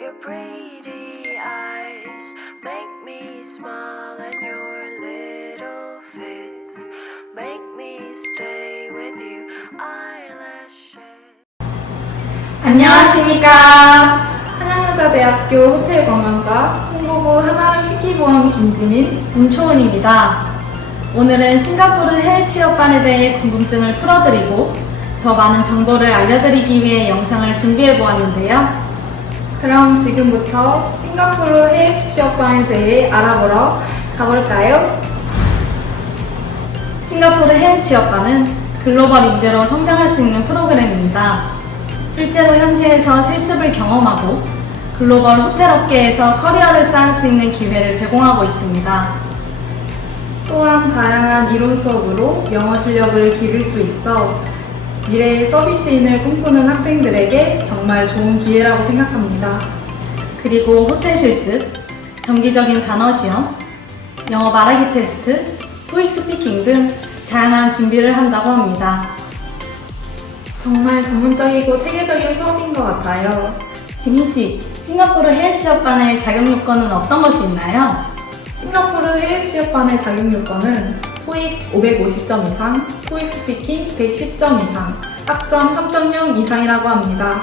Your pretty eyes make me smile, and your little face make me stay with you. Eyelashes. 안녕하십니까. 한양여자대학교 호텔관광과 홍보부 한아름 식기보험 김지민, 윤초은입니다. 오늘은 싱가포르 해외 취업반에 대해 궁금증을 풀어드리고 더 많은 정보를 알려드리기 위해 영상을 준비해 보았는데요. 그럼 지금부터 싱가포르 해외 취업반에 대해 알아보러 가볼까요? 싱가포르 해외 취업반은 글로벌 인재로 성장할 수 있는 프로그램입니다. 실제로 현지에서 실습을 경험하고 글로벌 호텔 업계에서 커리어를 쌓을 수 있는 기회를 제공하고 있습니다. 또한 다양한 이론 수업으로 영어 실력을 기를 수 있어 미래의 서비스인을 꿈꾸는 학생들에게 정말 좋은 기회라고 생각합니다. 그리고 호텔 실습, 정기적인 단어 시험, 영어 말하기 테스트, 토익 스피킹 등 다양한 준비를 한다고 합니다. 정말 전문적이고 체계적인 수업인 것 같아요. 지민 씨, 싱가포르 해외 취업반의 자격 요건은 어떤 것이 있나요? 싱가포르 해외 취업반의 자격 요건은 토익 550점 이상, 토익 스피킹 110점 이상, 학점 3.0 이상이라고 합니다.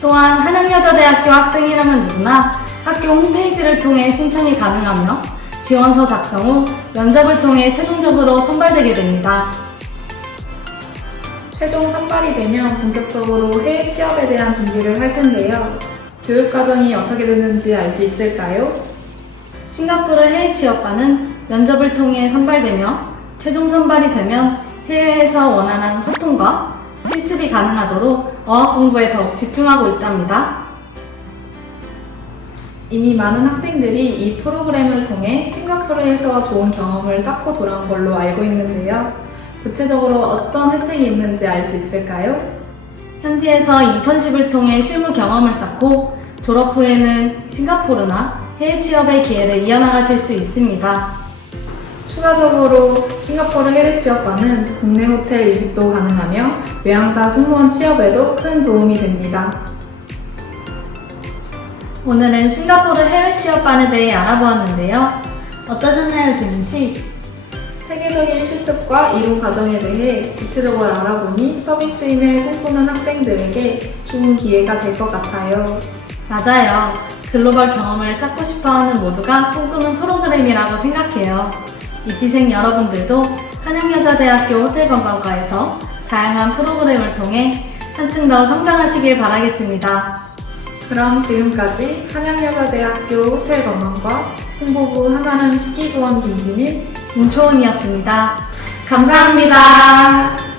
또한 한양여자대학교 학생이라면 누구나 학교 홈페이지를 통해 신청이 가능하며 지원서 작성 후 면접을 통해 최종적으로 선발되게 됩니다. 최종 선발이 되면 본격적으로 해외 취업에 대한 준비를 할 텐데요. 교육 과정이 어떻게 되는지 알 수 있을까요? 싱가포르 해외 취업반은 면접을 통해 선발되며 최종 선발이 되면 해외에서 원활한 소통과 실습이 가능하도록 어학 공부에 더욱 집중하고 있답니다. 이미 많은 학생들이 이 프로그램을 통해 싱가포르에서 좋은 경험을 쌓고 돌아온 걸로 알고 있는데요. 구체적으로 어떤 혜택이 있는지 알 수 있을까요? 현지에서 인턴십을 통해 실무 경험을 쌓고 졸업 후에는 싱가포르나 해외 취업의 기회를 이어나가실 수 있습니다. 추가적으로 싱가포르 해외 취업반은 국내 호텔 이직도 가능하며 외항사 승무원 취업에도 큰 도움이 됩니다. 오늘은 싱가포르 해외 취업반에 대해 알아보았는데요. 어떠셨나요, 지민 씨? 세계적인 실습과 이론 과정에 대해 구체적으로 알아보니 서비스인을 꿈꾸는 학생들에게 좋은 기회가 될 것 같아요. 맞아요. 글로벌 경험을 쌓고 싶어 하는 모두가 꿈꾸는 프로그램이라고 생각해요. 입시생 여러분들도 한양여자대학교 호텔관광과에서 다양한 프로그램을 통해 한층 더 성장하시길 바라겠습니다. 그럼 지금까지 한양여자대학교 호텔관광과 홍보부 한아름 식기부원 김지민, 윤초은이었습니다. 감사합니다.